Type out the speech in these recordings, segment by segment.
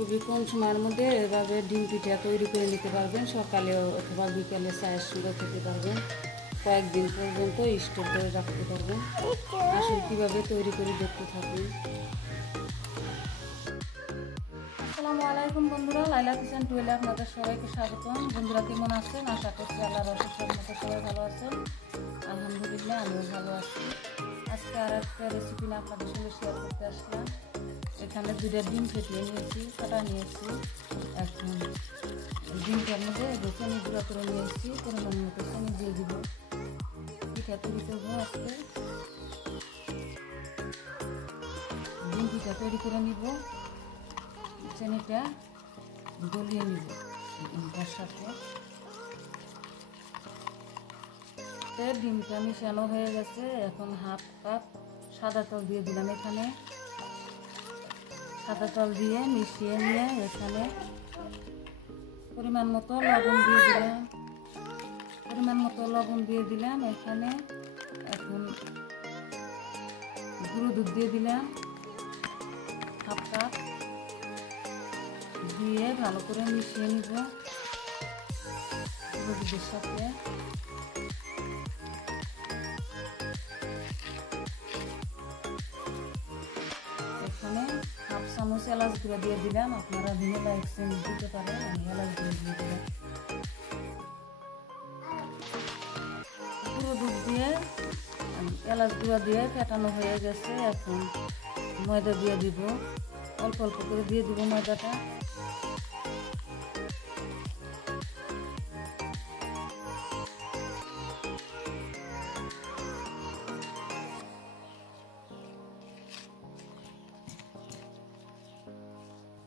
খুবই কম সময়ের মধ্যে এভাবে ডিম পিঠা তৈরি করে নিতে পারবেন। সকালে অথবা বিকালে চায়ের সঙ্গে খেতে পারবেন। কয়েকদিন পর্যন্ত স্টোর করে রাখতে পারবেন। আসলে কীভাবে তৈরি করে দেখতে থাকুন। আসসালামু আলাইকুম বন্ধুরা, লাইলা কিচেন টুয়েলে আপনাদের সবাইকে স্বাগতম। বন্ধুরা কেমন আছেন? আশা করছি আল্লাহর অশেষ রহমতে সবাই ভালো আছেন। আলহামদুলিল্লাহ আমিও ভালো আছি। আজকে আর একটা রেসিপি নিয়ে আপনাদের সঙ্গে শেয়ার করতে আসলাম। এখানে 2টা ডিম ফেটিয়ে নিয়েছি, ফাটা নিয়েছি। এখন ডিমটার মধ্যে চিনি গুঁড়া করে নিয়েছি, পরিমাণ মতো চিনি দিয়ে দিব। পিঠা তৈরি করবো আজকে। ডিম পিঠা তৈরি করে নিব, চিনিটা গলিয়ে নিব ডিমটার সাথে। ডিমটা মিশানো হয়ে গেছে। এখন হাফ কাপ সাদা তেল দিয়ে দিলাম। এখানে সাদা তেল দিয়ে মিশিয়ে নিয়ে এখানে পরিমাণ মতো লবণ দিয়ে দিলাম। এখানে এখন গুঁড়ো দুধ দিয়ে দিলাম হাফ কাপ, দিয়ে ভালো করে মিশিয়ে নিব গুঁড়ো দুধের সাথে। এখানে হাফ চামচ এলাচ গুঁড়া দিয়ে দিলাম। আপনারা ভ্যানিলা এসেন্স দিতে পারেন, আমি এলাচ গুঁড়ো দিয়ে দিলাম। গুঁড়ো দুধ দিয়ে এলাচ গুঁড়া দিয়ে ফেটানো হয়ে গেছে। এখন ময়দা দিয়ে দিব, অল্প অল্প করে দিয়ে দিব ময়দাটা।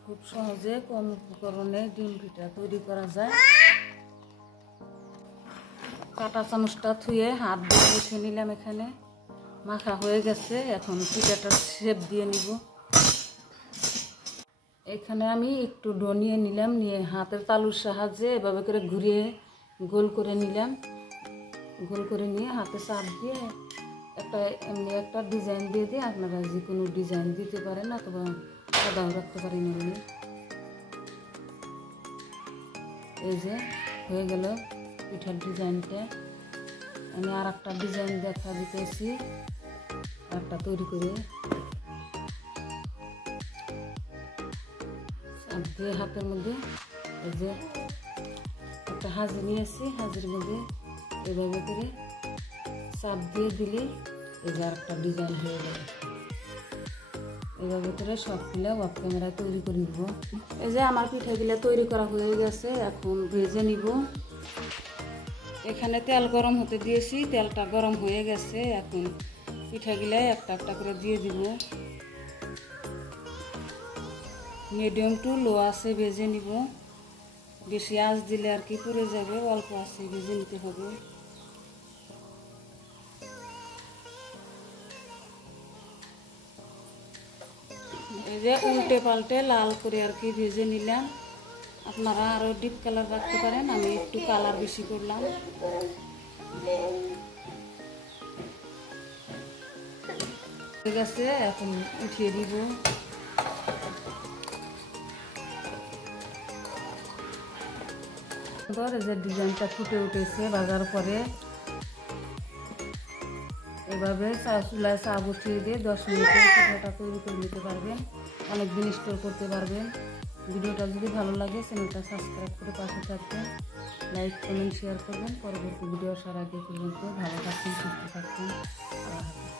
খুব সহজে কম উপকরণে ডিম পিঠা তৈরি করা যায়। কাঁটা চামচটা ধুয়ে হাত দিয়ে মুছে নিলাম। এখানে মাখা হয়ে গেছে। এখন পিঠাটার শেপ দিয়ে নিব। এখানে আমি একটু ডো নিয়ে নিলাম, নিয়ে হাতের তালুর সাহায্যে এভাবে করে ঘুরিয়ে গোল করে নিলাম। গোল করে নিয়ে হাতে চাপ দিয়ে এমনি একটা ডিজাইন দিয়ে দিয়ে আপনারা যে কোনো ডিজাইন দিতে পারেন, অথবা সাদাও রাখতে পারেন। এমনি এই যে হয়ে গেল পিঠার ডিজাইনটা। আমি আর একটা ডিজাইন দেখা দিতেছি, একটা তৈরি করে চাপ দিয়ে হাতের মধ্যে এই যে একটা হাজি নিয়েছি, হাজির মধ্যে এভাবে করে চাপ দিয়ে দিলে এই যে আর একটা ডিজাইন হয়ে যাবে। এভাবে করে সবগুলো অফ ক্যামেরায় তৈরি করে নিব। এই যে আমার পিঠাগুলো তৈরি করা হয়ে গেছে। এখন ভেজে নিব। এখানে তেল গরম হতে দিয়েছি, তেলটা গরম হয়ে গেছে। এখন পিঠাগুলো একটা একটা করে দিয়ে দিব। মিডিয়াম টু লো আছে ভেজে নিব। বেশি আঁচ দিলে আর কি পুড়ে যাবে, অল্প আছে ভেজে নিতে হবে। এই যে উল্টে পাল্টে লাল করে আর কি ভেজে নিলাম। আপনারা আরো ডিপ কালার রাখতে পারেন, আমি একটু কালার বেশি করলাম। ঠিক আছে, এখন উঠিয়ে দিব। যে ডিজাইনটা ফুটে উঠেছে ভাজার পরে এভাবে চুলায় চা বসিয়ে দিয়ে 10 মিনিটে পিঠাটা তৈরি করে নিতে পারবেন। অনেকদিন স্টোর করতে পারবেন। ভিডিওটা যদি ভালো লাগে চ্যানেলটা সাবস্ক্রাইব করে পাশে থাকবেন, লাইক কমেন্ট শেয়ার করবেন। পরবর্তী ভিডিও আসার আগে পর্যন্ত ভালো থাকবেন, সুস্থ থাকবেন। আল্লাহ হাফেজ।